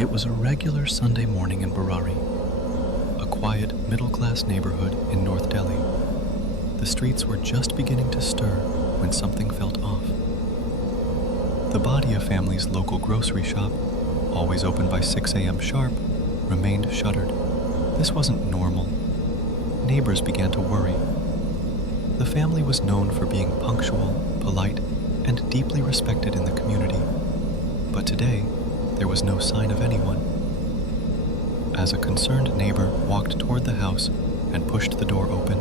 It was a regular Sunday morning in Burari, a quiet, middle-class neighborhood in North Delhi. The streets were just beginning to stir when something felt off. The Bhatia family's local grocery shop, always open by 6 a.m. sharp, remained shuttered. This wasn't normal. Neighbors began to worry. The family was known for being punctual, polite, and deeply respected in the community. But today, there was no sign of anyone. As a concerned neighbor walked toward the house and pushed the door open,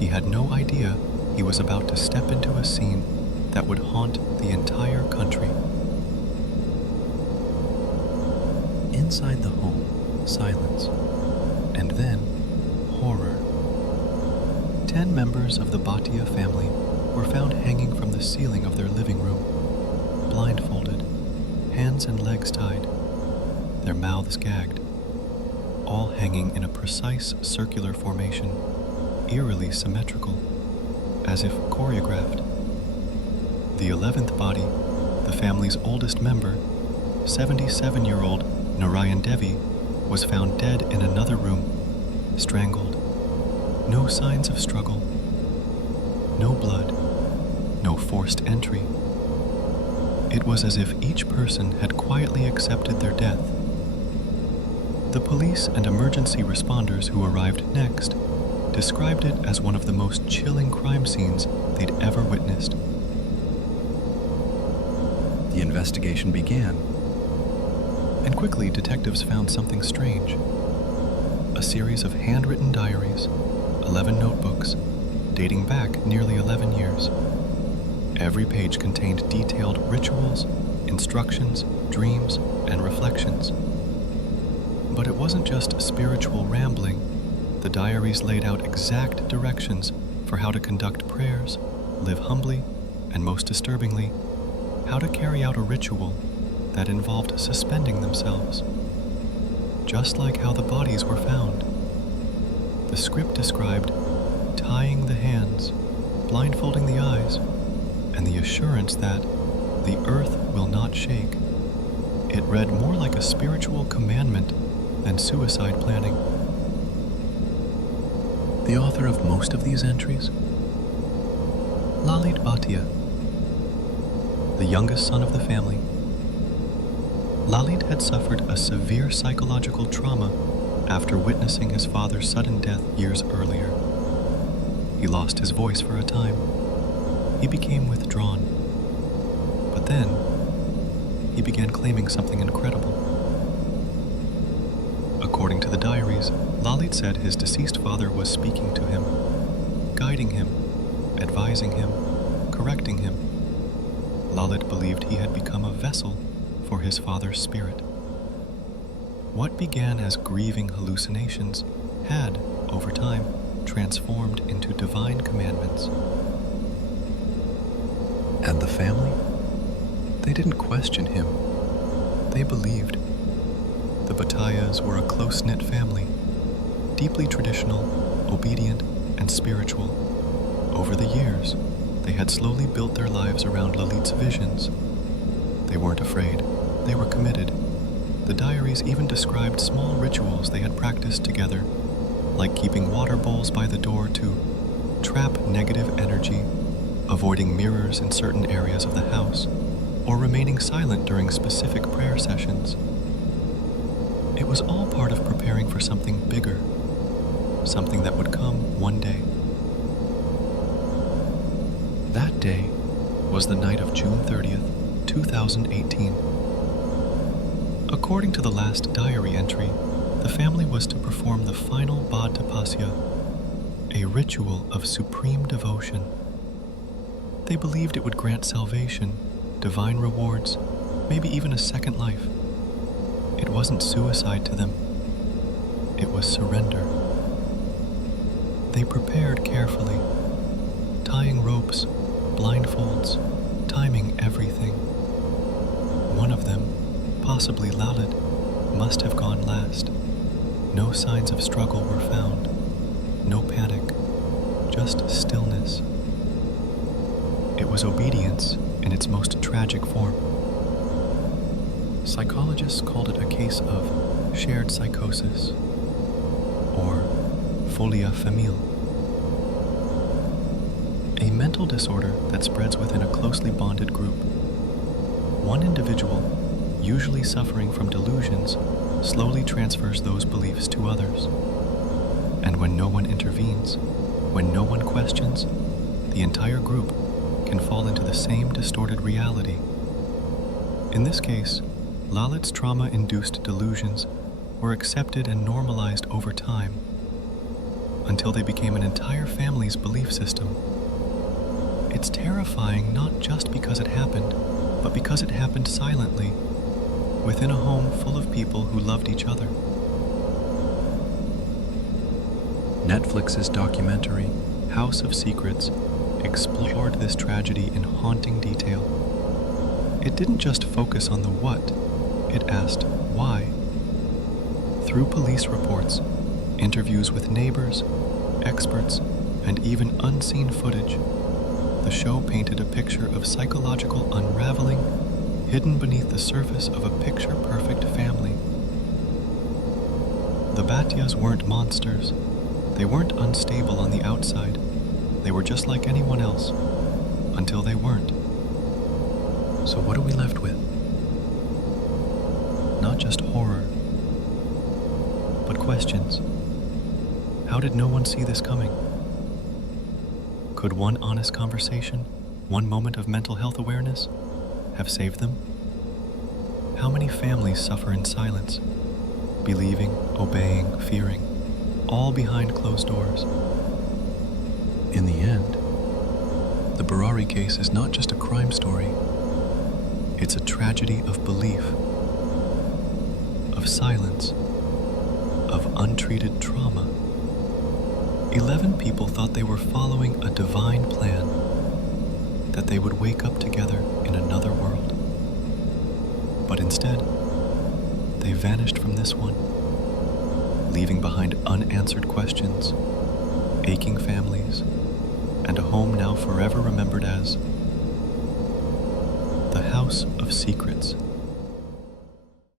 he had no idea he was about to step into a scene that would haunt the entire country. Inside the home, silence, and then horror. 10 members of the Bhatia family were found hanging from the ceiling of their living room, blindfolded, hands and legs tied, their mouths gagged, all hanging in a precise circular formation, eerily symmetrical, as if choreographed. The 11th body, the family's oldest member, 77-year-old Narayan Devi, was found dead in another room, strangled. No signs of struggle, no blood, no forced entry. It was as if each person had quietly accepted their death. The police and emergency responders who arrived next described it as one of the most chilling crime scenes they'd ever witnessed. The investigation began, and quickly detectives found something strange. A series of handwritten diaries, 11 notebooks, dating back nearly 11 years. Every page contained detailed rituals, instructions, dreams, and reflections. But it wasn't just spiritual rambling. The diaries laid out exact directions for how to conduct prayers, live humbly, and most disturbingly, how to carry out a ritual that involved suspending themselves, just like how the bodies were found. The script described tying the hands, blindfolding the eyes, and the assurance that the earth will not shake. It read more like a spiritual commandment than suicide planning. The author of most of these entries? Lalit Bhatia, the youngest son of the family. Lalit had suffered a severe psychological trauma after witnessing his father's sudden death years earlier. He lost his voice for a time. He became withdrawn. But then, he began claiming something incredible. According to the diaries, Lalit said his deceased father was speaking to him, guiding him, advising him, correcting him. Lalit believed he had become a vessel for his father's spirit. What began as grieving hallucinations had, over time, transformed into divine commandments. And the family? They didn't question him. They believed. The Bhatiyas were a close-knit family, deeply traditional, obedient, and spiritual. Over the years, they had slowly built their lives around Lalit's visions. They weren't afraid. They were committed. The diaries even described small rituals they had practiced together, like keeping water bowls by the door to trap negative energy, avoiding mirrors in certain areas of the house, or remaining silent during specific prayer sessions. It was all part of preparing for something bigger, something that would come one day. That day was the night of June 30th, 2018. According to the last diary entry, the family was to perform the final Bad Tapasya, a ritual of supreme devotion. They believed it would grant salvation, divine rewards, maybe even a second life. It wasn't suicide to them. It was surrender. They prepared carefully, tying ropes, blindfolds, timing everything. One of them, possibly Lalit, must have gone last. No signs of struggle were found. No panic, just stillness. It was obedience in its most tragic form. Psychologists called it a case of shared psychosis, or folia familial, a mental disorder that spreads within a closely bonded group. One individual, usually suffering from delusions, slowly transfers those beliefs to others. And when no one intervenes, when no one questions, the entire group can fall into the same distorted reality. In this case, Lalit's trauma-induced delusions were accepted and normalized over time until they became an entire family's belief system. It's terrifying not just because it happened, but because it happened silently, within a home full of people who loved each other. Netflix's documentary, House of Secrets, explored this tragedy in haunting detail. It didn't just focus on the what, it asked why. Through police reports, interviews with neighbors, experts, and even unseen footage, the show painted a picture of psychological unraveling hidden beneath the surface of a picture-perfect family. The Bhatias weren't monsters. They weren't unstable on the outside. They were just like anyone else, until they weren't. So what are we left with? Not just horror, but questions. How did no one see this coming? Could one honest conversation, one moment of mental health awareness, have saved them? How many families suffer in silence, believing, obeying, fearing, all behind closed doors? In the end, the Burari case is not just a crime story. It's a tragedy of belief, of silence, of untreated trauma. 11 people thought they were following a divine plan, that they would wake up together in another world. But instead, they vanished from this one, leaving behind unanswered questions, aching families, and a home now forever remembered as the House of Secrets.